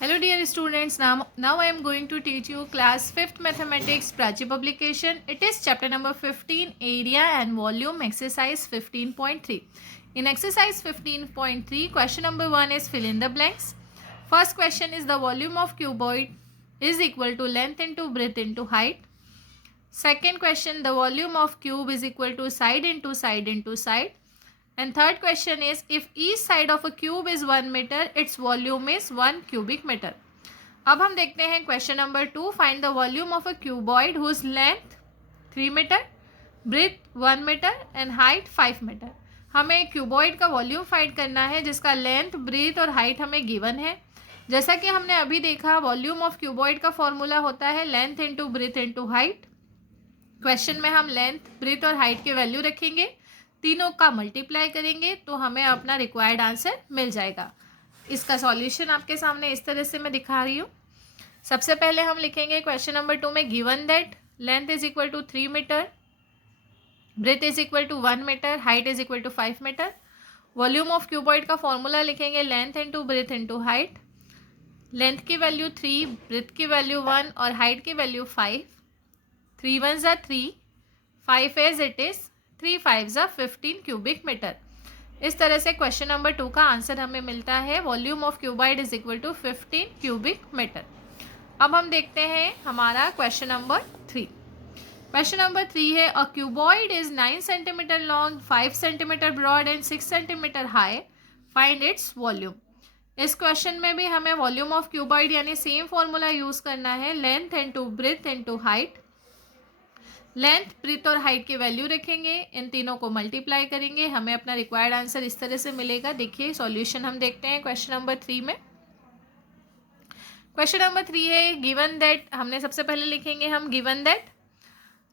Hello dear students, now I am going to teach you class 5th mathematics Prachi publication. It is chapter number 15, area and volume, exercise 15.3. In exercise 15.3, question number 1 is fill in the blanks. First question is the volume of cuboid is equal to length into breadth into height. Second question, the volume of cube is equal to side into side into side. And third question is, if each side of a cube is 1 meter, its volume is 1 cubic meter. अब हम देखते हैं question number 2. Find the volume of a cuboid whose length 3 metre, breadth 1 metre and height 5 metre. हमें cuboid का volume find करना है जिसका length, breadth और हाइट हमें गिवन है. जैसा कि हमने अभी देखा, वॉल्यूम ऑफ क्यूबॉइड का फॉर्मूला होता है length into breadth into height. Question में हम लेंथ, ब्रेथ और हाइट के वैल्यू रखेंगे, तीनों का मल्टीप्लाई करेंगे तो हमें अपना रिक्वायर्ड आंसर मिल जाएगा. इसका सॉल्यूशन आपके सामने इस तरह से मैं दिखा रही हूँ. सबसे पहले हम लिखेंगे क्वेश्चन नंबर 2 में given that length is equal to 3 metre, breadth is equal to 1 metre, height is equal to 5 metre. Volume of cuboid का फॉर्मूला लिखेंगे length into breadth into height. Length की वैल्यू 3, ब्रेथ की value 1 और height की value 5. 3 1 ज़ा 3, 5 as it is, 3 5 ज़ा 15 cubic metre. इस तरह से क्वेश्चन नंबर 2 का आंसर हमें मिलता है volume of cuboid is equal to 15 cubic metre. अब हम देखते हैं हमारा क्वेश्चन नंबर 3. क्वेश्चन नंबर 3 है a cuboid is 9 centimetre long, 5 centimetre broad and 6 centimetre high. Find its volume. इस क्वेश्चन में भी हमें वॉल्यूम ऑफ क्यूबॉइड यानी सेम फॉर्मूला यूज करना है, length into breadth into height. Length, breadth और height की वैल्यू रखेंगे, इन तीनों को मल्टीप्लाई करेंगे, हमें अपना रिक्वायर्ड आंसर इस तरह से मिलेगा. देखिए सॉल्यूशन हम देखते हैं क्वेश्चन नंबर 3 में. क्वेश्चन नंबर 3 है गिवन दैट, हमने सबसे पहले लिखेंगे हम given that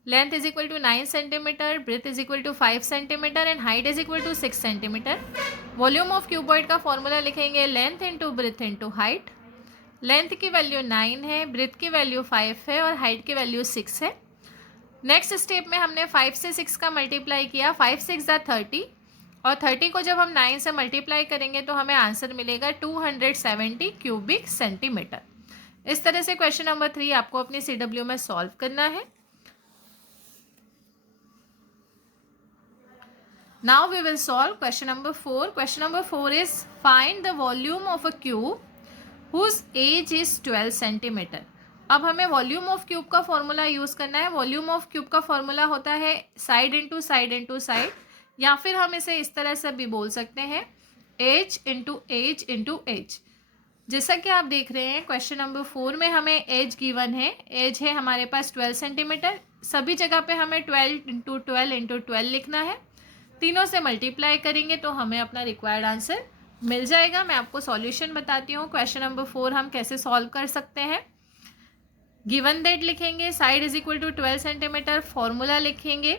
length is equal to 9 centimetre, breadth is equal to 5 centimetre and height is equal to 6 centimetre. Volume of cuboid का फॉर्मूला लिखेंगे length into breadth into height. Length की value 9 है, breath की वैल्यू 5 है और height की value 6 है. Next step में हमने 5 से 6 का मल्टीप्लाई किया, 5 6 ज़ा 30 और 30 को जब हम 9 से मल्टीप्लाई करेंगे तो हमें आंसर मिलेगा 270 क्यूबिक सेंटीमीटर. इस तरह से क्वेश्चन नंबर 3 आपको अपनी CW में सॉल्व करना है. Now we will solve question number 4. Question number 4 is find the volume of a cube whose edge is 12 centimetre. अब हमें वॉल्यूम ऑफ क्यूब का फॉर्मूला यूज़ करना है. वॉल्यूम ऑफ क्यूब का फॉर्मूला होता है side into side into side, या फिर हम इसे इस तरह से भी बोल सकते हैं edge into edge into edge. जैसा कि आप देख रहे हैं क्वेश्चन नंबर 4 में हमें एज गिवन है. एज है हमारे पास 12 सेंटीमीटर. सभी जगह पे हमें 12 इंटू 12 इंटू 12 लिखना है. तीनों से मल्टीप्लाई करेंगे तो हमें अपना रिक्वायर्ड आंसर मिल जाएगा. मैं आपको सॉल्यूशन बताती हूँ क्वेश्चन नंबर 4 हम कैसे सॉल्व कर सकते हैं. गिवन दैट लिखेंगे, side is equal to 12 centimetre, formula लिखेंगे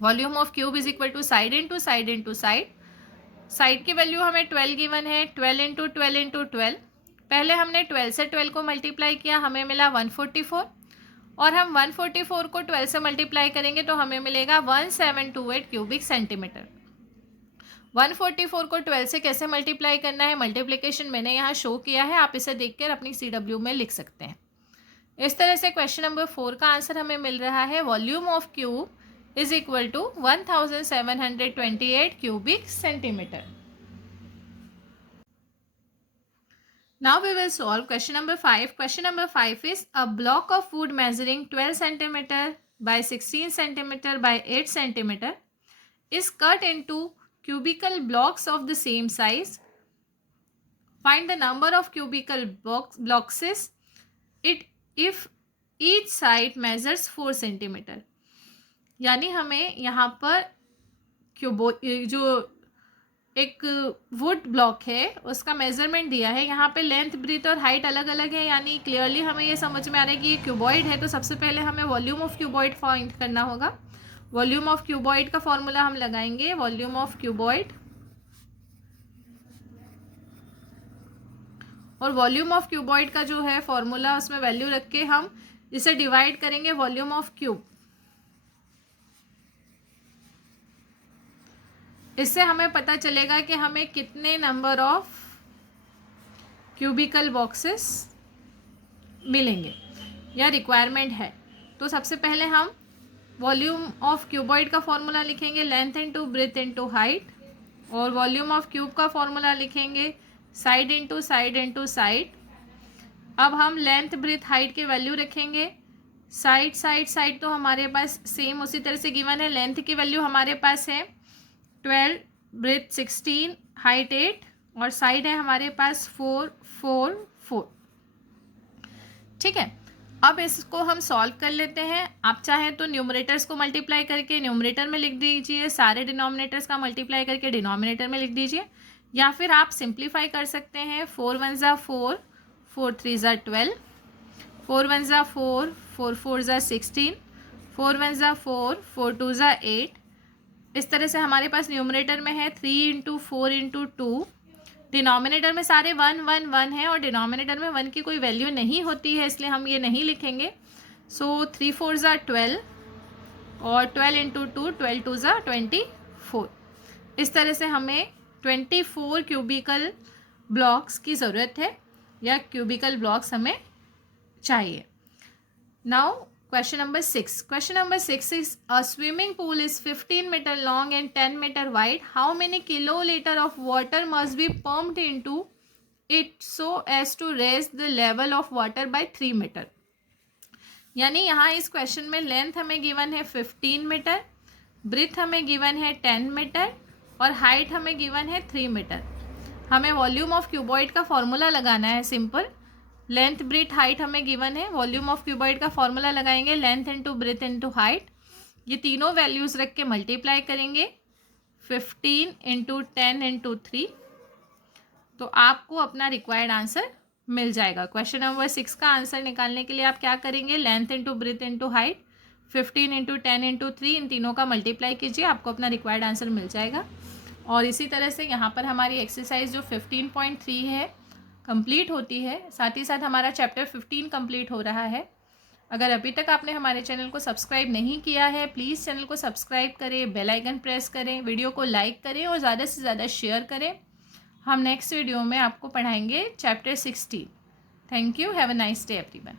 volume of cube is equal to side into side into side. Side की वैल्यू हमें 12 गिवन है, 12 इंटू 12 इंटू 12. पहले हमने 12 से 12 को मल्टीप्लाई किया, हमें मिला 144 और हम 144 को 12 से मल्टीप्लाई करेंगे तो हमें मिलेगा 1728 क्यूबिक सेंटीमीटर. 144 को 12 से कैसे मल्टीप्लाई करना है, मल्टीप्लिकेशन मैंने यहाँ शो किया है, आप इसे देखकर अपनी CW में लिख सकते हैं. इस तरह से क्वेश्चन नंबर 4 का आंसर हमें मिल रहा है volume of cube is equal to 1728 cubic centimetre. Now we will solve question number 5. Question number 5 is a block of wood measuring 12 centimeter by 16 centimeter by 8 centimeter is cut into cubical blocks of the same size. Find the number of cubical blocks it if each side measures 4 centimeter. यानी हमें यहाँ पर जो एक would block है उसका measurement दिया है. यहाँ पे लेंथ, ब्रेथ और हाइट अलग अलग है, यानी क्लियरली हमें ये समझ में आ रहा है कि ये क्यूबॉइड है. तो सबसे पहले हमें वॉल्यूम ऑफ क्यूबॉइड फाइंड करना होगा. वॉल्यूम ऑफ क्यूबॉइड का फॉर्मूला हम लगाएंगे वॉल्यूम ऑफ क्यूबॉइड, और वॉल्यूम ऑफ क्यूबॉइड का जो है फॉर्मूला उसमें वैल्यू रख के हम इसे डिवाइड करेंगे वॉल्यूम ऑफ क्यूब. इससे हमें पता चलेगा कि हमें कितने नंबर ऑफ क्यूबिकल बॉक्सेस मिलेंगे या रिक्वायरमेंट है। तो सबसे पहले हम वॉल्यूम ऑफ क्यूबॉइड का फॉर्मूला लिखेंगे length into breadth into height, और वॉल्यूम ऑफ क्यूब का फॉर्मूला लिखेंगे side into side into side. अब हम लेंथ ब्रेथ हाइट के वैल्यू रखेंगे। साइड साइड साइड तो हमारे पास सेम उसी तरह से गिवन है। लेंथ की वैल्यू हमारे पास है 12, ब्रेथ 16, हाइट 8 और साइड है हमारे पास 4 4 4। ठीक है, अब इसको हम सॉल्व कर लेते हैं। आप चाहें तो न्यूमरेटर्स को मल्टीप्लाई करके न्यूमरेटर में लिख दीजिए, सारे डिनोमिनेटर्स का मल्टीप्लाई करके डिनोमिनेटर में लिख दीजिए, या फिर आप सिंप्लीफाई कर सकते हैं। 4 1 ज़ा 4, 4 3 ज़ा 12, 4 1 ज़ा 4, 4 4 ज़ा 16, 4 1 ज़ा 4, 4 2 ज़ा 8। इस तरह से हमारे पास न्यूमरेटर में है 3 इंटू 4 इंटू 2। डिनोमिनेटर में सारे 1 1 1 है और डिनोमिनेटर में 1 की कोई वैल्यू नहीं होती है, इसलिए हम ये नहीं लिखेंगे। सो 3 4 ज़ा 12 और 12 इंटू 2, 12 2 ज़ा 24। इस तरह से हमें 24 क्यूबिकल ब्लॉक्स की ज़रूरत है या क्यूबिकल ब्लॉक्स हमें चाहिए। Now question number 6. Question number 6 is a swimming pool is 15 meter long and 10 meter wide. How many kiloliter of water must be pumped into it so as to raise the level of water by 3 meter? यानी यहाँ इस question में length हमें given है 15 metre, breath हमें given है 10 metre और height हमें गिवन है 3 मीटर। हमें वॉल्यूम ऑफ क्यूबॉइड का फॉर्मूला लगाना है। सिंपल, लेंथ ब्रेथ हाइट हमें गिवन है, वॉल्यूम ऑफ क्यूबॉइड का फॉर्मूला लगाएंगे length into breadth into height. ये तीनों वैल्यूज़ रख के मल्टीप्लाई करेंगे 15 इंटू 10 इंटू 3, तो आपको अपना रिक्वायर्ड आंसर मिल जाएगा। क्वेश्चन नंबर 6 का आंसर निकालने के लिए आप क्या करेंगे, length into breadth into height 15 into 10 into 3, इन तीनों का मल्टीप्लाई कीजिए, आपको अपना रिक्वायर्ड आंसर मिल जाएगा। और इसी तरह से यहाँ पर हमारी एक्सरसाइज जो 15.3 है कंप्लीट होती है। साथ ही साथ हमारा चैप्टर 15 कंप्लीट हो रहा है। अगर अभी तक आपने हमारे चैनल को सब्सक्राइब नहीं किया है, प्लीज़ चैनल को सब्सक्राइब करें, बेल आइकन प्रेस करें, वीडियो को लाइक करें और ज़्यादा से ज़्यादा शेयर करें। हम नेक्स्ट वीडियो में आपको पढ़ाएंगे chapter 16। Thank you, have a nice day everyone.